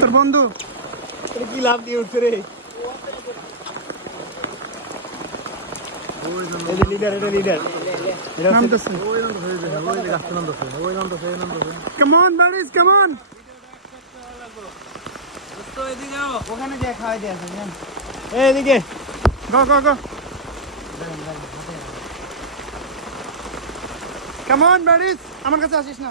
তোর বন্ধু। কি লাভ দিয়ে উঠছে রে? বাড়িস ওখানে এইদিকে গো গো গো কাম বাড়িস আমার কাছে আসিস না।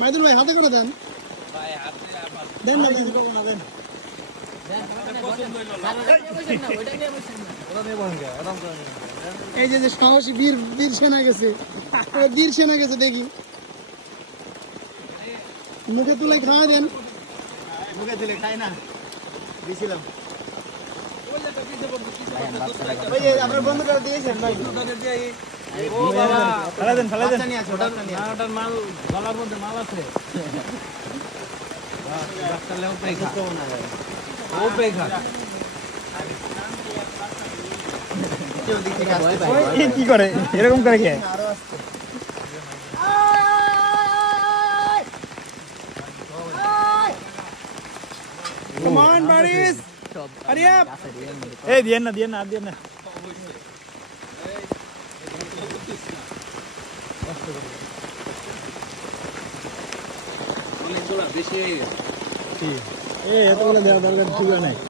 মাইদুল ভাই হাতে করে দেন। দেন না দেন না দেন। এই যে যে সাহসী বীর বীর সেনা গেছে। বীর সেনা গেছে দেখি। মুখে তুলে খাওয়া দেন। মুখে দিলে খাই না। দিছিলাম। ওই যে আপনার বন্ধু করে দিয়েছেন ভাই। ফেলা দেন ফেলা দেন। ওটার মাল গলার মধ্যে মাল আছে কি করে এরকম করে কে Come on, buddies. Hurry up. এই দিয়ে না দিয়ে না বেশি হয়ে গেছে। এই এতগুলো দেওয়া দরকার ছিল না।